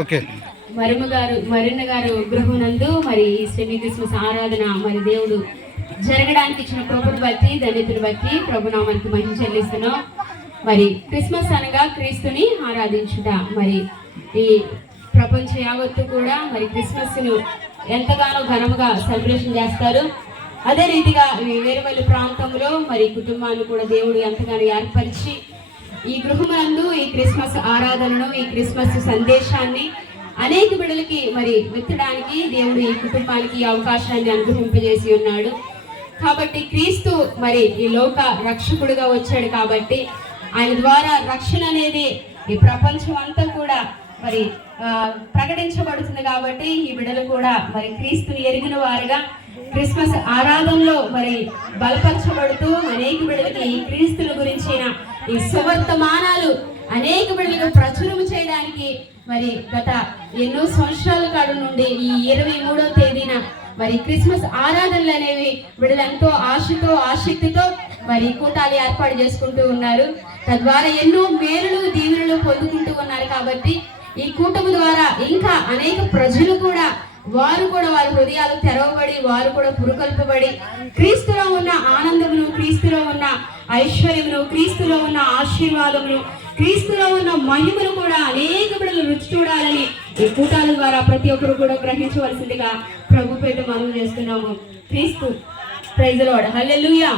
Okay. మరిన్న గారు గృహనందు మరి semi Christmas ఆరాధన మరి దేవుడు జరగడానికి ఇచ్చిన కృపను బట్టి ధన్యతను బట్టి ప్రభునామానికి మహిమ చెల్లిస్తున్నాం. మరి క్రిస్మస్ అనగా క్రీస్తుని ఆరాధించుట. మరి ఈ ప్రపంచ యావత్తు కూడా మరి క్రిస్మస్ను ఎంతగానో ఘనముగా సెలబ్రేషన్ చేస్తారు. అదే రీతిగా వేరువల్లి ప్రాంతంలో మరి కుటుంబాన్ని కూడా దేవుడు ఎంతగానో ఏర్పరిచి ఈ గృహమునందు ఈ క్రిస్మస్ ఆరాధనను, ఈ క్రిస్మస్ సందేశాన్ని అనేక బిడ్డలకి మరి విత్తడానికి దేవుడు ఈ కుటుంబానికి అవకాశాన్ని అనుగ్రహింపజేసి ఉన్నాడు. కాబట్టి క్రీస్తు మరి ఈ లోక రక్షకుడిగా వచ్చాడు. కాబట్టి ఆయన ద్వారా రక్షణ అనేది ఈ ప్రపంచం అంతా కూడా మరి ప్రకటించబడుతుంది. కాబట్టి ఈ బిడ్డలు కూడా మరి క్రీస్తుని ఎరిగిన వారుగా క్రిస్మస్ ఆరాధనలో మరి బలపరచబడుతూ అనేక బిడ్డలకి ఈ క్రీస్తుల గురించిన ఈ సువర్తమానాలు అనేక బిడ్డలకు ప్రచురం చేయడానికి మరి గత ఎన్నో సంవత్సరాల కాడ నుండి ఈ 23వ తేదీన మరి క్రిస్మస్ ఆరాధనలు అనేవి బిడ్డలు ఎంతో ఆశతో ఆసక్తితో మరి కూటాలు ఏర్పాటు చేసుకుంటూ ఉన్నారు. తద్వారా ఎన్నో మేలులు దీవెనలు పొందుకుంటూ ఉన్నారు. కాబట్టి ఈ కూటమి ద్వారా ఇంకా అనేక ప్రజలు కూడా వారి హృదయాలు తెరవబడి వారు కూడా పురుకొల్పబడి క్రీస్తులో ఉన్న ఆనందమును, క్రీస్తులో ఉన్న ఐశ్వర్యమును, క్రీస్తులో ఉన్న ఆశీర్వాదమును, క్రీస్తులో ఉన్న మహిమను కూడా అనేక బిడ్డలు రుచి చూడాలని ఈ కూటాల ద్వారా ప్రతి ఒక్కరు కూడా గ్రహించవలసిందిగా ప్రభు పేట మనం చేస్తున్నాము. క్రీస్తు ప్రైజ్ ది లార్డ్. హల్లెలూయా.